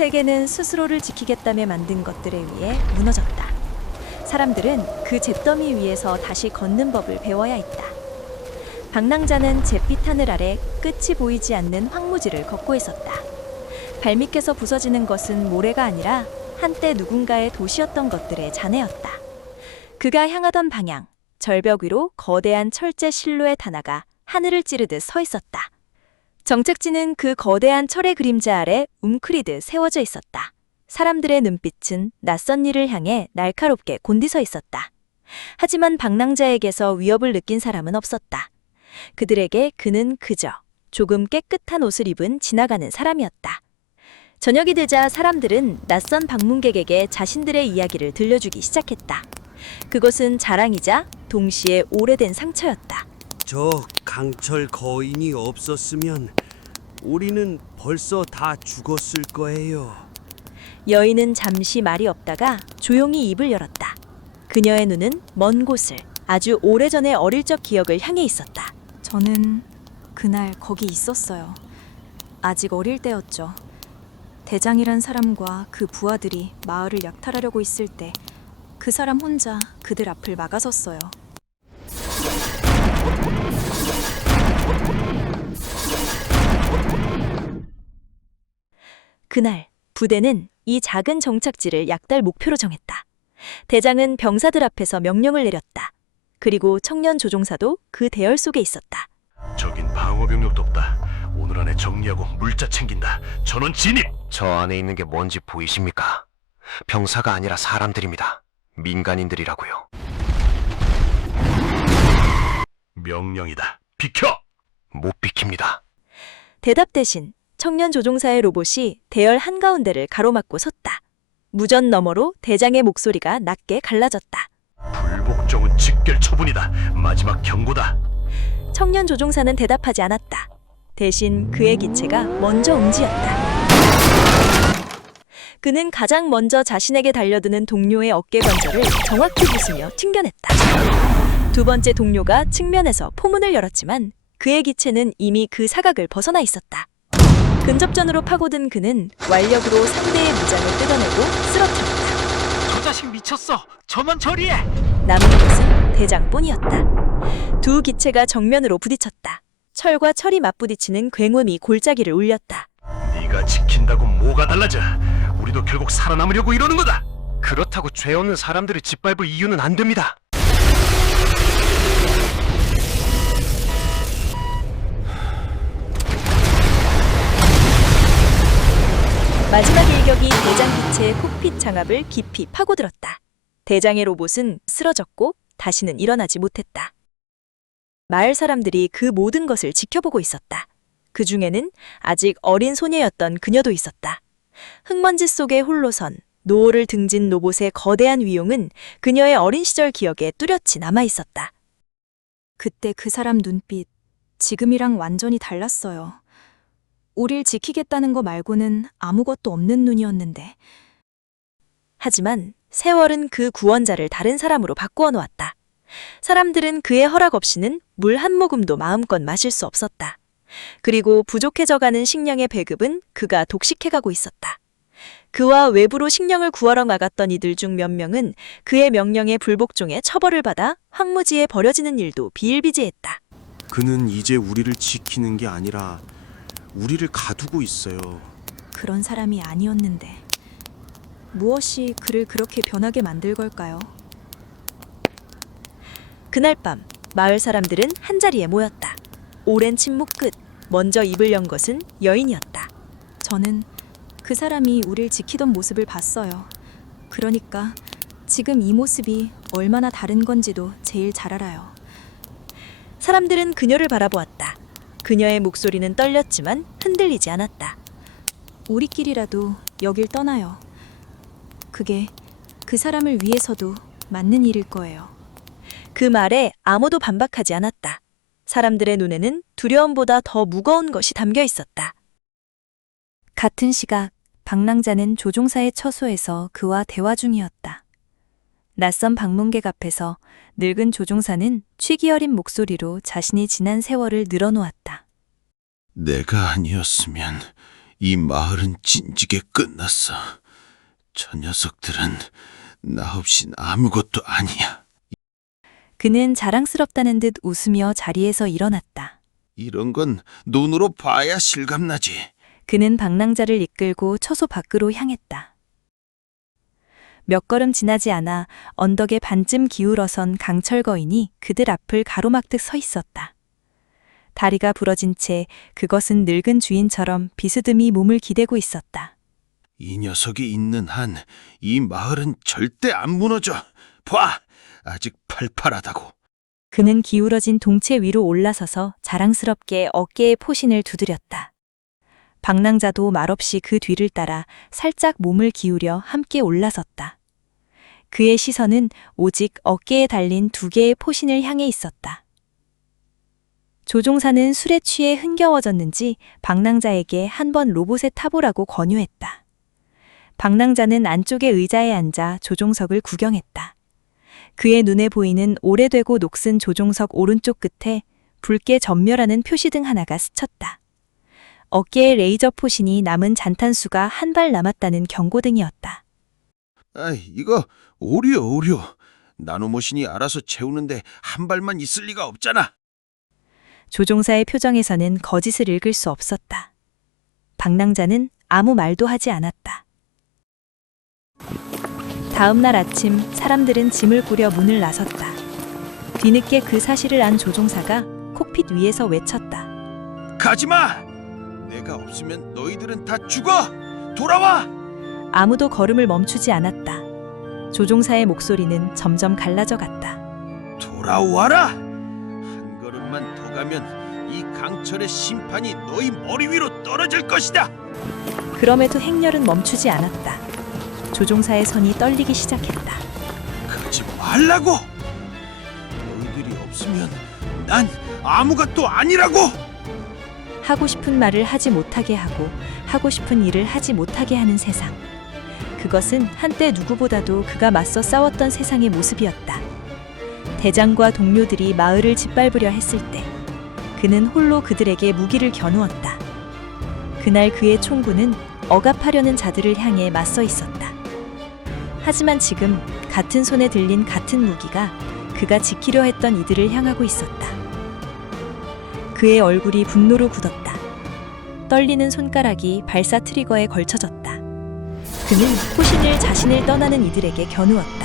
세계는 스스로를 지키겠다며 만든 것들에 의해 무너졌다. 사람들은 그 잿더미 위에서 다시 걷는 법을 배워야 했다. 방랑자는 잿빛 하늘 아래 끝이 보이지 않는 황무지를 걷고 있었다. 발밑에서 부서지는 것은 모래가 아니라 한때 누군가의 도시였던 것들의 잔해였다. 그가 향하던 방향, 절벽 위로 거대한 철제 실루엣 하나가 하늘을 찌르듯 서 있었다. 정책지는 그 거대한 철의 그림자 아래 웅크리듯 세워져 있었다. 사람들의 눈빛은 낯선 이를 향해 날카롭게 곤디서 있었다. 하지만 방랑자에게서 위협을 느낀 사람은 없었다. 그들에게 그는 그저 조금 깨끗한 옷을 입은 지나가는 사람이었다. 저녁이 되자 사람들은 낯선 방문객에게 자신들의 이야기를 들려주기 시작했다. 그것은 자랑이자 동시에 오래된 상처였다. 저 강철 거인이 없었으면 우리는 벌써 다 죽었을 거예요. 여인은 잠시 말이 없다가 조용히 입을 열었다. 그녀의 눈은 먼 곳을, 아주 오래전의 어릴 적 기억을 향해 있었다. 저는 그날 거기 있었어요. 아직 어릴 때였죠. 대장이란 사람과 그 부하들이 마을을 약탈하려고 있을 때 그 사람 혼자 그들 앞을 막아섰어요. 그날 부대는 이 작은 정착지를 약탈 목표로 정했다. 대장은 병사들 앞에서 명령을 내렸다. 그리고 청년 조종사도 그 대열 속에 있었다. 저긴 방어 병력도 없다. 오늘 안에 정리하고 물자 챙긴다. 전원 진입! 저 안에 있는 게 뭔지 보이십니까? 병사가 아니라 사람들입니다. 민간인들이라고요. 명령이다. 비켜! 못 비킵니다. 대답 대신 청년 조종사의 로봇이 대열 한가운데를 가로막고 섰다. 무전 너머로 대장의 목소리가 낮게 갈라졌다. 불복종은 직결 처분이다. 마지막 경고다. 청년 조종사는 대답하지 않았다. 대신 그의 기체가 먼저 움직였다. 그는 가장 먼저 자신에게 달려드는 동료의 어깨 관절을 정확히 부수며 튕겨냈다. 두 번째 동료가 측면에서 포문을 열었지만 그의 기체는 이미 그 사각을 벗어나 있었다. 근접전으로 파고든 그는 완력으로 상대의 무장을 뜯어내고 쓰러뜨렸다. 저 자식 미쳤어. 저만 처리해. 남은 것은 대장뿐이었다. 두 기체가 정면으로 부딪혔다. 철과 철이 맞부딪히는 굉음이 골짜기를 울렸다. 네가 지킨다고 뭐가 달라져? 우리도 결국 살아남으려고 이러는 거다. 그렇다고 죄 없는 사람들을 짓밟을 이유는 안 됩니다. 마지막 일격이 대장 기체의 콕핏 장압을 깊이 파고들었다. 대장의 로봇은 쓰러졌고 다시는 일어나지 못했다. 마을 사람들이 그 모든 것을 지켜보고 있었다. 그 중에는 아직 어린 소녀였던 그녀도 있었다. 흙먼지 속에 홀로 선 노을을 등진 로봇의 거대한 위용은 그녀의 어린 시절 기억에 뚜렷이 남아있었다. 그때 그 사람 눈빛, 지금이랑 완전히 달랐어요. 우릴 지키겠다는 거 말고는 아무것도 없는 눈이었는데. 하지만 세월은 그 구원자를 다른 사람으로 바꾸어 놓았다. 사람들은 그의 허락 없이는 물 한 모금도 마음껏 마실 수 없었다. 그리고 부족해져가는 식량의 배급은 그가 독식해가고 있었다. 그와 외부로 식량을 구하러 나갔던 이들 중 몇 명은 그의 명령에 불복종해 처벌을 받아 황무지에 버려지는 일도 비일비재했다. 그는 이제 우리를 지키는 게 아니라 우리를 가두고 있어요. 그런 사람이 아니었는데. 무엇이 그를 그렇게 변하게 만들 걸까요? 그날 밤 마을 사람들은 한자리에 모였다. 오랜 침묵 끝 먼저 입을 연 것은 여인이었다. 저는 그 사람이 우릴 지키던 모습을 봤어요. 그러니까 지금 이 모습이 얼마나 다른 건지도 제일 잘 알아요. 사람들은 그녀를 바라보았다. 그녀의 목소리는 떨렸지만 흔들리지 않았다. 우리끼리라도 여길 떠나요. 그게 그 사람을 위해서도 맞는 일일 거예요. 그 말에 아무도 반박하지 않았다. 사람들의 눈에는 두려움보다 더 무거운 것이 담겨 있었다. 같은 시각 방랑자는 조종사의 처소에서 그와 대화 중이었다. 낯선 방문객 앞에서 늙은 조종사는 취기 어린 목소리로 자신이 지난 세월을 늘어놓았다. 내가 아니었으면 이 마을은 진지게 끝났어. 저 녀석들은 나 없인 아무것도 아니야. 그는 자랑스럽다는 듯 웃으며 자리에서 일어났다. 이런 건 눈으로 봐야 실감나지. 그는 방랑자를 이끌고 처소 밖으로 향했다. 몇 걸음 지나지 않아 언덕에 반쯤 기울어선 강철 거인이 그들 앞을 가로막듯 서 있었다. 다리가 부러진 채 그것은 늙은 주인처럼 비스듬히 몸을 기대고 있었다. 이 녀석이 있는 한 이 마을은 절대 안 무너져. 봐! 아직 팔팔하다고. 그는 기울어진 동체 위로 올라서서 자랑스럽게 어깨에 포신을 두드렸다. 방랑자도 말없이 그 뒤를 따라 살짝 몸을 기울여 함께 올라섰다. 그의 시선은 오직 어깨에 달린 2개의 포신을 향해 있었다. 조종사는 술에 취해 흥겨워졌는지 방랑자에게 한번 로봇에 타보라고 권유했다. 방랑자는 안쪽의 의자에 앉아 조종석을 구경했다. 그의 눈에 보이는 오래되고 녹슨 조종석 오른쪽 끝에 붉게 전멸하는 표시등 하나가 스쳤다. 어깨에 레이저 포신이 남은 잔탄수가 한 발 남았다는 경고등이었다. 이거 오류. 나노머신이 알아서 채우는데 한 발만 있을 리가 없잖아. 조종사의 표정에서는 거짓을 읽을 수 없었다. 방랑자는 아무 말도 하지 않았다. 다음 날 아침 사람들은 짐을 꾸려 문을 나섰다. 뒤늦게 그 사실을 안 조종사가 콕핏 위에서 외쳤다. 가지마! 내가 없으면 너희들은 다 죽어! 돌아와! 아무도 걸음을 멈추지 않았다. 조종사의 목소리는 점점 갈라져 갔다. 돌아와라! 한 걸음만 더 가면 이 강철의 심판이 너희 머리 위로 떨어질 것이다! 그럼에도 행렬은 멈추지 않았다. 조종사의 손이 떨리기 시작했다. 가지 말라고! 너희들이 없으면 난 아무것도 아니라고! 하고 싶은 말을 하지 못하게 하고 하고 싶은 일을 하지 못하게 하는 세상. 그것은 한때 누구보다도 그가 맞서 싸웠던 세상의 모습이었다. 대장과 동료들이 마을을 짓밟으려 했을 때 그는 홀로 그들에게 무기를 겨누었다. 그날 그의 총구는 억압하려는 자들을 향해 맞서 있었다. 하지만 지금 같은 손에 들린 같은 무기가 그가 지키려 했던 이들을 향하고 있었다. 그의 얼굴이 분노로 굳었다. 떨리는 손가락이 발사 트리거에 걸쳐졌다. 그는 포신을 자신을 떠나는 이들에게 겨누었다.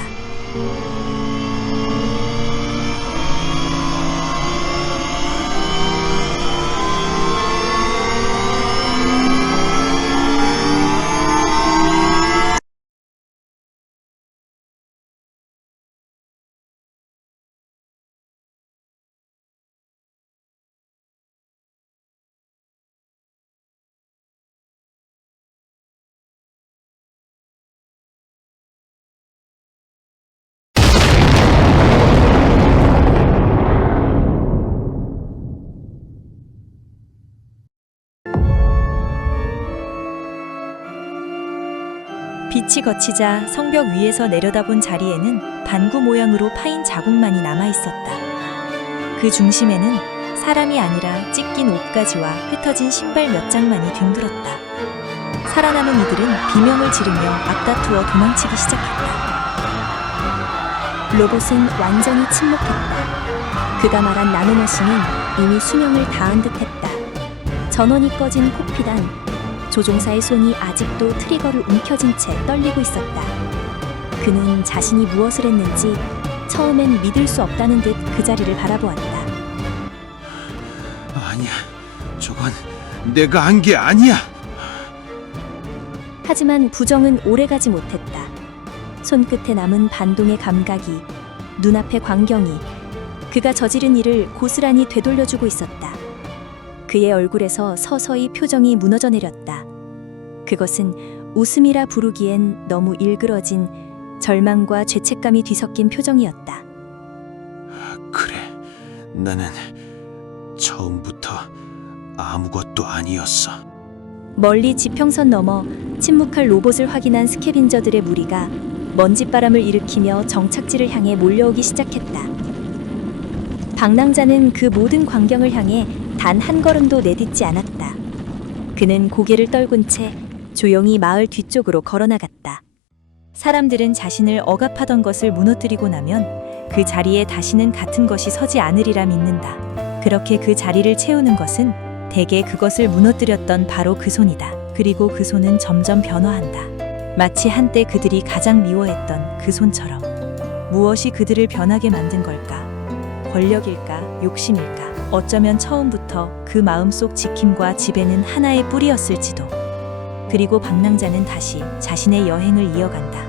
빛이 거치자 성벽 위에서 내려다본 자리에는 반구 모양으로 파인 자국만이 남아있었다. 그 중심에는 사람이 아니라 찢긴 옷가지와 흩어진 신발 몇 장만이 뒹굴었다. 살아남은 이들은 비명을 지르며 앞다투어 도망치기 시작했다. 로봇은 완전히 침묵했다. 그가 말한 나노머신은 이미 수명을 다한 듯했다. 전원이 꺼진 코피단 조종사의 손이 아직도 트리거를 움켜쥔 채 떨리고 있었다. 그는 자신이 무엇을 했는지 처음엔 믿을 수 없다는 듯 그 자리를 바라보았다. 아니야, 저건 내가 한 게 아니야. 하지만 부정은 오래가지 못했다. 손끝에 남은 반동의 감각이, 눈앞의 광경이 그가 저지른 일을 고스란히 되돌려주고 있었다. 그의 얼굴에서 서서히 표정이 무너져 내렸다. 그것은 웃음이라 부르기엔 너무 일그러진 절망과 죄책감이 뒤섞인 표정이었다. 그래, 나는 처음부터 아무것도 아니었어. 멀리 지평선 너머 침묵할 로봇을 확인한 스캐빈저들의 무리가 먼지바람을 일으키며 정착지를 향해 몰려오기 시작했다. 방랑자는 그 모든 광경을 향해 단 한 걸음도 내딛지 않았다. 그는 고개를 떨군 채 조용히 마을 뒤쪽으로 걸어나갔다. 사람들은 자신을 억압하던 것을 무너뜨리고 나면 그 자리에 다시는 같은 것이 서지 않으리라 믿는다. 그렇게 그 자리를 채우는 것은 대개 그것을 무너뜨렸던 바로 그 손이다. 그리고 그 손은 점점 변화한다. 마치 한때 그들이 가장 미워했던 그 손처럼. 무엇이 그들을 변하게 만든 걸까? 권력일까? 욕심일까? 어쩌면 처음부터 그 마음속 지킴과 지배는 하나의 뿌리였을지도. 그리고 방랑자는 다시 자신의 여행을 이어간다.